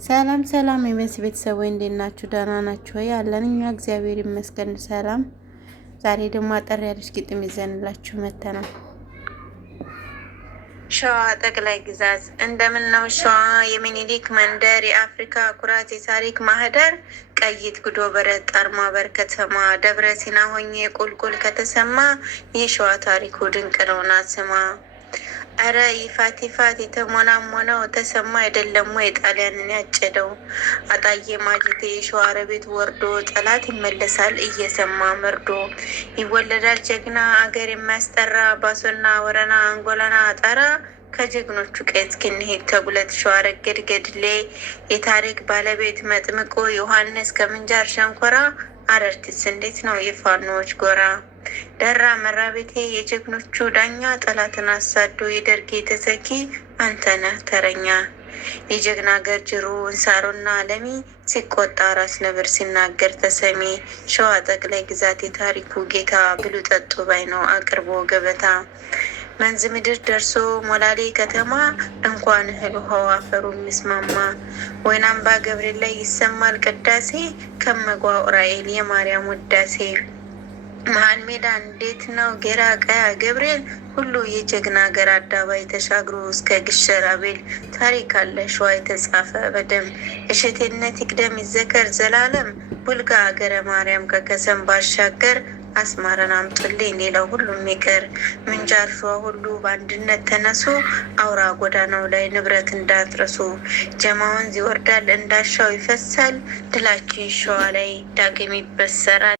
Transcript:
ሰላም ሰላም የመሲ ቤተሰቦች እንዴት ናችሁ? ደህና ናችሁ ወይ? ያለን እኛ እግዚአብሔር ይመስገን ሰላም። ዛሬ ደግሞ አጠር ያለች ግጥም ይዘንላችሁ መተናል። ሸዋ ጠቅላይ ግዛት እንደምን ነው ሸዋ የሚኒሊክ መንደር የአፍሪካ ኩራት የታሪክ ማህደር ቀይት ጉዶ በረት ጣርማ በር ከተማ ደብረ ሲና ሆኜ ቁልቁል ከተሰማ የሸዋ ታሪኩ ድንቅ ነውና ስማ። አረ ይፋት ይፋት የተሞናሞነው ተሰማ አይደለም ወይ ጣሊያንን ያጨደው አጣዬ ማጀቴ የሸዋ አረቤት ወርዶ ጠላት ይመለሳል እየሰማ መርዶ ይወለዳል ጀግና አገር የሚያስጠራ ባሶና ወረና አንጎላና ጠራ ከጀግኖቹ ቀይ እስክንሄድ ተጉለት ሸዋ ረገድ ገድሌ የታሪክ ባለቤት መጥምቆ ዮሐንስ ከምንጃር ሸንኮራ አረርትስ እንዴት ነው የፋኖዎች ጎራ ደራ መራቤቴ የጀግኖቹ ዳኛ ጠላትን አሳዶ የደርጌ ተተኪ አንተነህ ተረኛ የጀግና ገርጅሩ እንሳሮና አለሚ ሲቆጣ ራስ ነብር ሲናገር ተሰሚ ሸዋ ጠቅላይ ግዛት የታሪኩ ጌታ ብሉ ጠጡ ባይ ነው አቅርቦ ገበታ መንዝ ምድር ደርሶ ሞላሌ ከተማ እንኳን እህል ውሃው አፈሩ የሚስማማ ወይናምባ ገብርኤል ላይ ይሰማል ቅዳሴ ከመጓ ኡራኤል የማርያም ውዳሴ መሀል ሜዳ እንዴት ነው ጌራ ቀያ ገብርኤል ሁሉ የጀግና ሀገር አዳባይ ተሻግሮ እስከ ግሸር አቤል ታሪክ አለ ሸዋ የተጻፈ በደም እሸቴነት ይቅደም ይዘከር ዘላለም ቡልጋ ሀገረ ማርያም ከከሰም ባሻገር አስማረን አምጡልኝ ሌላው ሁሉም ይቀር ምንጃር ሸዋ ሁሉ በአንድነት ተነሱ አውራ ጎዳናው ላይ ንብረት እንዳትረሱ ጀማ ወንዝ ይወርዳል እንዳሻው ይፈሳል ድላችን ሸዋ ላይ ዳግም ይበሰራል።